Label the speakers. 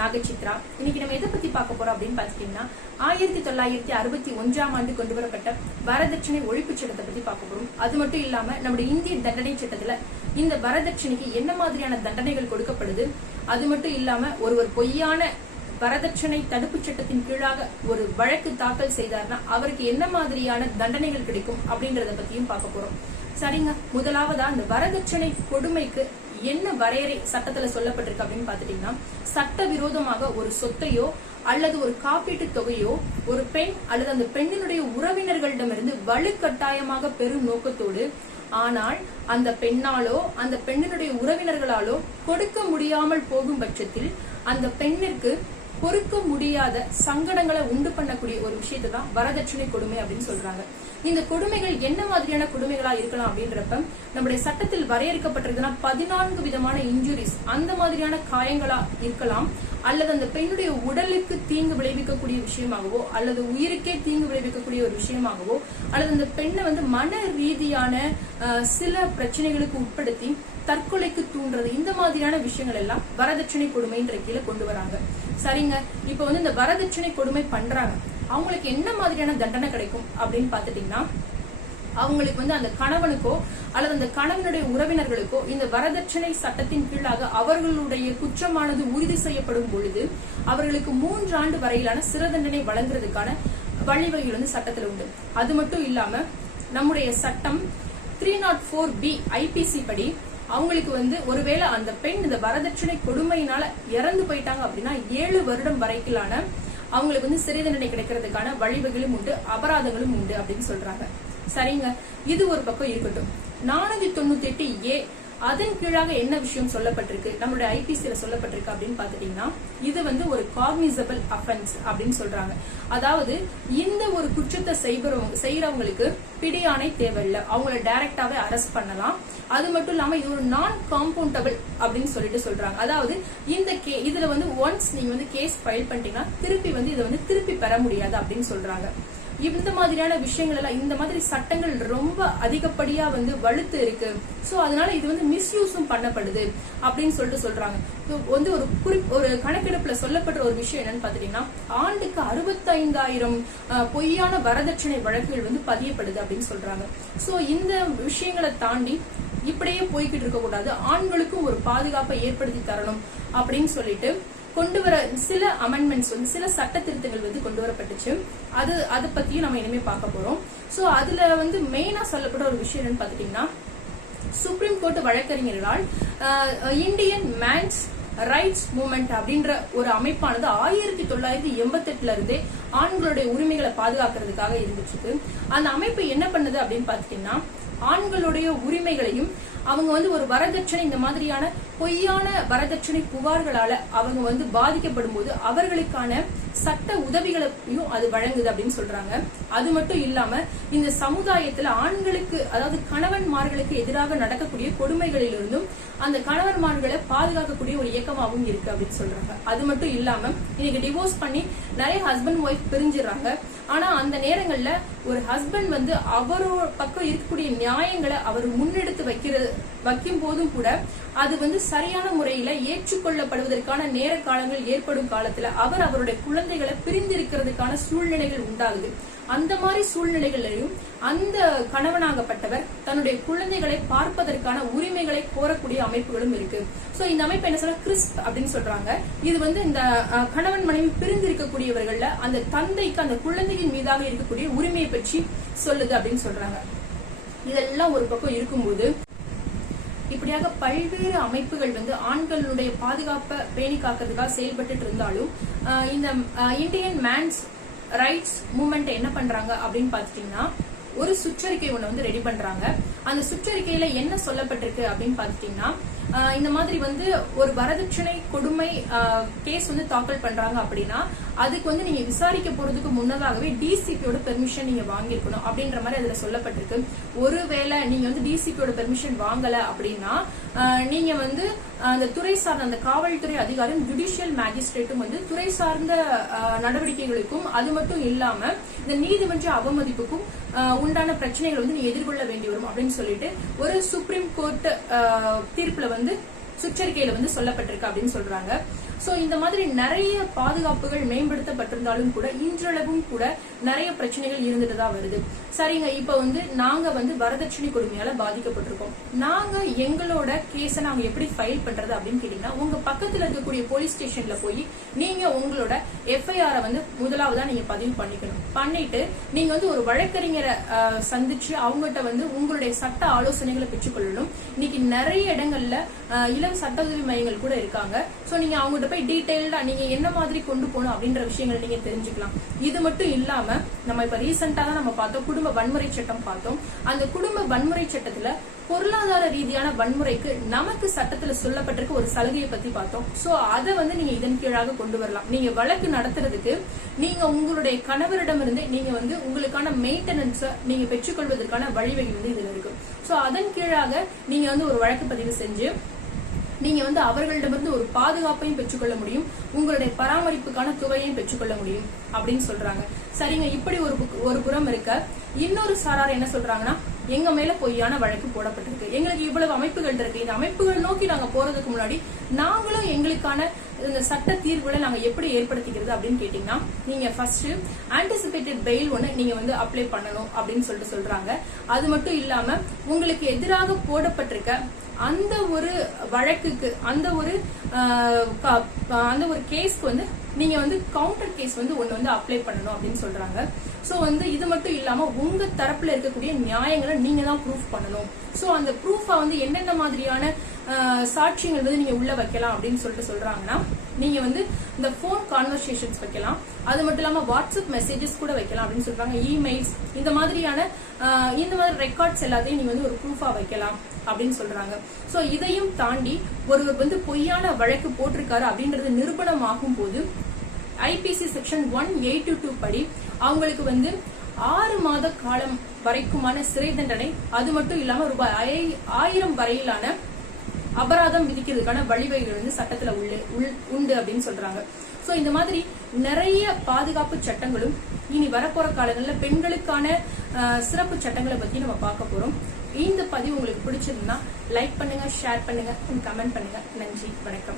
Speaker 1: நாகச்சித்ரா. இன்னைக்கு நம்ம எதை பத்தி பார்க்க போறோம் அப்படின்னு பாத்தீங்கன்னா ஆயிரத்தி தொள்ளாயிரத்தி அறுபத்தி ஒன்றாம் ஆண்டு கொண்டு வரப்பட்ட வரதட்சணை ஒழிப்பு சட்டத்தை பத்தி பார்க்க போறோம். அது மட்டும் இல்லாம நம்முடைய இந்திய தண்டனை சட்டத்துல இந்த வரதட்சணைக்கு என்ன மாதிரியான தண்டனைகள் கொடுக்கப்படுது? அது மட்டும் இல்லாம ஒருவர் பொய்யான வரதட்சணை தடுப்பு சட்டத்தின் கீழாக ஒரு வழக்கு தாக்கல் செய்தார்னா அவருக்கு என்ன மாதிரியான தண்டனைகள் கிடைக்கும் அப்படிங்கறத பத்தியும் பார்க்க போறோம். சரிங்க? முதலாவதா அந்த வரதட்சணை கொடுமைக்கு என்ன வரையறை சட்டத்துல சொல்லப்பட்டிருக்கு அப்படின்னு பாத்துட்டீங்கன்னா சட்ட விரோதமாக ஒரு சொத்தையோ அல்லது ஒரு காப்பீட்டு தொகையோ ஒரு பெண் அல்லது அந்த பெண்ணினுடைய உறவினர்களிடமிருந்து வலுக்கட்டாயமாக பெறும் நோக்கத்தோடு ஆனால் அந்த பெண்ணாலோ அந்த பெண்ணினுடைய உறவினர்களாலோ கொடுக்க முடியாமல் போகும் பட்சத்தில் அந்த பெண்ணிற்கு பொறுக்க முடியாத சங்கடங்களை உண்டு பண்ணக்கூடிய ஒரு விஷயத்தை தான் வரதட்சணை கொடுமை அப்படின்னு சொல்றாங்க. இந்த கொடுமைகள் என்ன மாதிரியான கொடுமைகளா இருக்கலாம் அப்படின்றப்ப நம்முடைய சட்டத்தில் வரையறுக்கப்பட்டிருக்குன்னா பதினான்கு விதமான இன்ஜுரிஸ் அந்த மாதிரியான காயங்களா இருக்கலாம். அல்லது அந்த பெண்ணுடைய உடலுக்கு தீங்கு விளைவிக்கக்கூடிய விஷயமாகவோ அல்லது உயிருக்கே தீங்கு விளைவிக்கக்கூடிய ஒரு விஷயமாகவோ அல்லது அந்த பெண்ணை வந்து மன ரீதியான அஹ், சில பிரச்சனைகளுக்கு உட்படுத்தி தற்கொலைக்கு தூண்டுறது இந்த மாதிரியான விஷயங்கள் எல்லாம் வரதட்சணை கொடுமைன்ற கீழே கொண்டு வராங்க. சரிங்க? இப்ப வந்து இந்த வரதட்சணை கொடுமை பண்றாங்க. அவங்களுக்கு என்ன மாதிரியான தண்டனை கிடைக்கும் அப்படின்னு பாத்துட்டீங்கன்னா அவங்களுக்கு வந்து அந்த கணவனுக்கோ அல்லது அந்த கணவனுடைய உறவினர்களுக்கோ இந்த வரதட்சணை சட்டத்தின் கீழாக அவர்களுடைய குற்றமானது உறுதி செய்யப்படும் பொழுது அவர்களுக்கு மூன்று ஆண்டு வரையிலான சிறை தண்டனை வழங்குறதுக்கான வழிவகைகள் வந்து சட்டத்தில் உண்டு. அது மட்டும் இல்லாம நம்முடைய சட்டம் three naught four B IPC படி அவங்களுக்கு வந்து ஒருவேளை அந்த பெண் இந்த வரதட்சணை கொடுமையினால இறந்து போயிட்டாங்க அப்படின்னா ஏழு வருடம் வரைக்கிலான அவங்களுக்கு வந்து சிறை தண்டனை கிடைக்கிறதுக்கான வழிவகைகளும் உண்டு அபராதங்களும் உண்டு அப்படின்னு சொல்றாங்க. சரிங்க. இது ஒரு பக்கம் இருக்கட்டும். நானூத்தி தொண்ணூத்தி எட்டு ஏ அதன் கீழாக என்ன விஷயம் சொல்லப்பட்டிருக்கு? நம்மளுடைய ஐபிசில சொல்லப்பட்டிருக்கு அப்படின்னு பாத்துட்டீங்கன்னா இது வந்து ஒரு காக்னிசபிள் அஃபென்ஸ் அப்படின்னு சொல்றாங்க. அதாவது இந்த ஒரு குற்றத்தை செய்பவங்க செய்யறவங்களுக்கு பிடியானை தேவையில்லை. அவங்கள டைரக்டாவே அரெஸ்ட் பண்ணலாம். அது மட்டும் இல்லாம இது ஒரு நான் காம்பவுண்டபிள் அப்படின்னு சொல்லிட்டு சொல்றாங்க. அதாவது இந்த கே இதுல வந்து ஒன்ஸ் நீங்க வந்து கேஸ் ஃபைல் பண்ணிட்டீங்கன்னா திருப்பி வந்து இதை வந்து திருப்பி பெற முடியாது அப்படின்னு சொல்றாங்க. இந்த மாதிரியான விஷயங்கள் எல்லாம் இந்த மாதிரி சட்டங்கள் ரொம்ப அதிகப்படியா வந்து வலுத்து இருக்கு. சோ அதனால இது வந்து மிஸ்யூஸும் பண்ணப்படுது அப்படின்னு சொல்லிட்டு சொல்றாங்க. வந்து ஒரு குறி ஒரு கணக்கெடுப்புல சொல்லப்படுற ஒரு விஷயம் என்னன்னு பாத்தீங்கன்னா ஆண்டுக்கு அறுபத்தைந்தாயிரம் பொய்யான வரதட்சணை வழக்குகள் வந்து பதியப்படுது அப்படின்னு சொல்றாங்க. சோ இந்த விஷயங்களை தாண்டி இப்படியே போய்கிட்டு இருக்க கூடாது. ஆண்களுக்கும் ஒரு பாதுகாப்பை ஏற்படுத்தி தரணும் அப்படின்னு சொல்லிட்டு கொண்டு வர சில அமெண்ட்மெண்ட்ஸ் வந்து சில சட்ட திருத்தங்கள் வந்து கொண்டு இருந்துச்சு அது அதை பத்தியும் நம்ம இனிமே பார்க்க போறோம். சோ அதுல வந்து மெயினா சொல்லப்பட்ட ஒரு விஷயம் என்னன்னு பாத்துட்டீங்கன்னா சுப்ரீம் கோர்ட் வழக்கறிஞர்களால் இந்தியன் மேன்ஸ் ரைட்ஸ் மூமெண்ட் அப்படின்ற ஒரு அமைப்பானது ஆயிரத்தி தொள்ளாயிரத்தி எண்பத்தி எட்டுல இருந்தே ஆண்களுடைய உரிமைகளை பாதுகாக்கிறதுக்காக இருந்துச்சு அந்த அமைப்பு என்ன பண்ணுது அப்படின்னு பாத்தீங்கன்னா ஆண்களுடைய உரிமைகளையும் அவங்க வந்து ஒரு வரதட்சணை இந்த மாதிரியான பொய்யான வரதட்சணை புகார்களால அவங்க வந்து பாதிக்கப்படும் போது அவர்களுக்கான சட்ட உதவிகளையும் அது வழங்குது அப்படின்னு சொல்றாங்க. அது மட்டும் இல்லாம இந்த சமுதாயத்துல ஆண்களுக்கு அதாவது கணவன்மார்களுக்கு எதிராக நடக்கக்கூடிய கொடுமைகளிலிருந்தும் அந்த கணவன்மார்களை பாதுகாக்கக்கூடிய ஒரு இயக்கமாகவும் இருக்கு அப்படின்னு சொல்றாங்க. அது மட்டும் இல்லாம இன்னைக்கு டிவோர்ஸ் பண்ணி நிறைய ஹஸ்பண்ட் ஒய்ஃப் பிரிஞ்சிடறாங்க. ஆனா அந்த நேரங்கள்ல ஒரு ஹஸ்பண்ட் வந்து அவரோட பக்கம் இருக்கக்கூடிய நியாயங்களை அவர் முன்னெடுத்து வைக்கிறது வைக்கும் போதும் கூட அது வந்து சரியான முறையில ஏற்றுக்கொள்ளப்படுவதற்கான நேர காலங்கள் ஏற்படும் காலத்துல அவர் அவருடைய குழந்தைகளை பிரிந்திருக்கிறதுக்கான சூழ்நிலைகள் உண்டாகுது. அந்த மாதிரி சூழ்நிலைகளிலும் அந்த கணவனாகப்பட்டவர் தன்னுடைய குழந்தைகளை பார்ப்பதற்கான உரிமைகளை கோரக்கூடிய அமைப்புகளும் இருக்கு. சோ இந்த அமைப்பு என்ன சொல்ற கிறிஸ்ப் அப்படின்னு சொல்றாங்க. இது வந்து இந்த கணவன் மனைவி பிரிந்து இருக்கக்கூடியவர்கள்ல அந்த தந்தைக்கு அந்த குழந்தையின் மீதாக இருக்கக்கூடிய உரிமையை பற்றி சொல்லுது அப்படின்னு சொல்றாங்க. இதெல்லாம் ஒரு பக்கம் இருக்கும்போது இப்படியாக பல்வேறு அமைப்புகள் வந்து ஆண்களுடைய பாதுகாப்பை பேணி காக்கிறதுக்காக செயல்பட்டு இருந்தாலும் இந்த இந்தியன் மேன்ஸ் ரைட்ஸ் மூமெண்ட் என்ன பண்றாங்க அப்படின்னு பாத்துட்டீங்கன்னா ஒரு சுற்றறிக்கை ஒண்ணு வந்து ரெடி பண்றாங்க. அந்த சுற்றறிக்கையில என்ன சொல்லப்பட்டிருக்கு அப்படின்னு பாத்துட்டீங்கன்னா இந்த மாதிரி வந்து ஒரு வரதட்சணை கொடுமை கேஸ் வந்து தாக்கல் பண்றாங்க அப்படின்னா அதுக்கு வந்து நீங்க விசாரிக்க போறதுக்கு முன்னதாகவே டிசிபியோட பெர்மிஷன் நீங்க வாங்கியிருக்கணும் அப்படின்ற மாதிரி அதுல சொல்லப்பட்டிருக்கு. ஒருவேளை நீங்க வந்து டிசிபியோட பெர்மிஷன் வாங்கல அப்படின்னா நீங்க வந்து அந்த துறை சார்ந்த அந்த காவல்துறை அதிகாரியும் ஜுடிஷியல் மேஜிஸ்ட்ரேட்டும் வந்து துறை சார்ந்த நடவடிக்கைகளுக்கும் அது மட்டும் இல்லாம இந்த நீதிமன்ற அவமதிப்புக்கும் உண்டான பிரச்சனைகள் வந்து நீ எதிர்கொள்ள வேண்டி வரும் அப்படின்னு சொல்லிட்டு ஒரு சுப்ரீம் கோர்ட் தீர்ப்புல வந்து சுற்றறிக்கையில வந்து சொல்லப்பட்டிருக்கு அப்படின்னு சொல்றாங்க. சோ இந்த மாதிரி நிறைய பாதுகாப்புகள் மேம்படுத்தப்பட்டிருந்தாலும் கூட இன்றளவும் கூட நிறைய பிரச்சனைகள் இருந்துட்டு தான் வருது. சரிங்க இப்ப வந்து நாங்க வந்து வரதட்சணை கொடுமையால பாதிக்கப்பட்டிருக்கோம். நாங்க எங்களோட கேஸ நாங்க எப்படி ஃபைல் பண்றது அப்படின்னு கேட்டீங்கன்னா உங்க பக்கத்துல இருக்கக்கூடிய போலீஸ் ஸ்டேஷன்ல போய் நீங்க உங்களோட எஃப்ஐஆர் வந்து முதலாவதா நீங்க பதிவு பண்ணிக்கணும். பண்ணிட்டு நீங்க வந்து ஒரு வழக்கறிஞரை சந்திச்சு அவங்ககிட்ட வந்து உங்களுடைய சட்ட ஆலோசனைகளை பெற்றுக்கொள்ளணும். இன்னைக்கு நிறைய இடங்கள்ல இளம் சட்ட உதவி மையங்கள் கூட இருக்காங்க. ஸோ நீங்க அவங்ககிட்ட போய் டீட்டெயில்டா நீங்க என்ன மாதிரி கொண்டு போகணும் அப்படின்ற விஷயங்களை நீங்க தெரிஞ்சுக்கலாம். இது மட்டும் இல்லாம நம்ம இப்ப ரீசெண்டா தான் நம்ம பார்த்தோம் குடும்ப வன்முறை சட்டம் பார்த்தோம். அந்த குடும்ப வன்முறை சட்டத்துல பொருளாதார ரீதியான வன்முறைக்கு நமக்கு சட்டத்துல சொல்லப்பட்டிருக்க ஒரு சலுகையை பத்தி பார்த்தோம். சோ அதை வந்து நீங்க இதன் கீழாக கொண்டு வரலாம். நீங்க வழக்கு நடத்துறதுக்கு நீங்க உங்களுடைய கணவரிடமிருந்து நீங்க வந்து உங்களுக்கான மெயின்டெனன்ஸ் நீங்க பெற்றுக்கொள்வதற்கான வழிவகை வந்து இதுல இருக்கு. சோ அதன் கீழாக நீங்க வந்து ஒரு வழக்கு பதிவு செஞ்சு நீங்க வந்து அவர்களிடமிருந்து ஒரு பாதுகாப்பையும் பெற்றுக்கொள்ள முடியும் உங்களுடைய பராமரிப்புக்கான தொகையையும் பெற்றுக்கொள்ள முடியும் அப்படின்னு சொல்றாங்க. சரிங்க இப்படி ஒரு ஒரு புறம் இருக்க. இன்னொரு சாரார் என்ன சொல்றாங்கன்னா எங்க மேல பொய்யான வழக்கு போடப்பட்டிருக்கு. எங்களுக்கு இவ்வளவு அமைப்புகள் இருக்கு. இந்த அமைப்புகள் நோக்கி நாங்க போறதுக்கு முன்னாடி நாங்களும் எங்களுக்கான இந்த சட்ட தீர்வுகளை நாங்க எப்படி ஏற்படுத்திக்கிறது அப்படின்னு கேட்டீங்கன்னா நீங்க ஃபர்ஸ்ட் ஆன்டிசிபேட்டட் பெயில் ஒன்று நீங்க வந்து அப்ளை பண்ணணும் அப்படின்னு சொல்லிட்டு சொல்றாங்க. அது மட்டும் இல்லாம உங்களுக்கு எதிராக போடப்பட்டிருக்க அந்த ஒரு வழக்குக்கு அந்த ஒரு அந்த ஒரு கேஸ்க்கு வந்து நீங்க வந்து கவுண்டர் கேஸ் வந்து ஒண்ணு வந்து அப்ளை பண்ணணும் அப்படின்னு சொல்றாங்க. சோ வந்து இது மட்டும் இல்லாம உங்க தரப்புல இருக்கக்கூடிய நியாயங்களை நீங்க தான் ப்ரூஃப் பண்ணணும். சோ அந்த ப்ரூஃபா வந்து என்னென்ன மாதிரியான சாட்சியங்கள் வந்து நீங்க உள்ள வைக்கலாம் அப்படின்னு சொல்லிட்டு சொல்றாங்கன்னா நீங்க வந்து இந்த போன் கான்வர்சேஷன்ஸ் வைக்கலாம். அது மட்டும் இல்லாம வாட்ஸ்அப் மெசேஜஸ் கூட வைக்கலாம் அப்படின்னு சொல்றாங்க. இமெயில்ஸ் இந்த மாதிரியான இந்த மாதிரி ரெக்கார்ட்ஸ் எல்லாத்தையும் நீங்க வந்து ஒரு ப்ரூஃபா வைக்கலாம் அப்படின்னு சொல்றாங்க. சோ இதையும் தாண்டி ஒருவர் வந்து பொய்யான வழக்கு போட்டிருக்காரு அப்படின்றது நிரூபணமாகும் போது IPC section one eight two படி அவங்களுக்கு வந்து ஆறு மாத காலம் வரைக்குமான சிறை தண்டனை அது மட்டும் இல்லாம ரூபாய் ஆயிரம் வரையிலான அபராதம் விதிக்கிறதுக்கான வழிவகைகள் வந்து சட்டத்துல உள்ள உள்- உண்டு அப்படின்னு சொல்றாங்க. சோ இந்த மாதிரி நிறைய பாதுகாப்பு சட்டங்களும் இனி வரப்போற காலங்களில் பெண்களுக்கான சிறப்பு சட்டங்களை பத்தி நம்ம பார்க்க போறோம். இந்த பதிவு உங்களுக்கு பிடிச்சிருந்தா லைக் பண்ணுங்க ஷேர் பண்ணுங்க கமெண்ட் பண்ணுங்க. நன்றி வணக்கம்.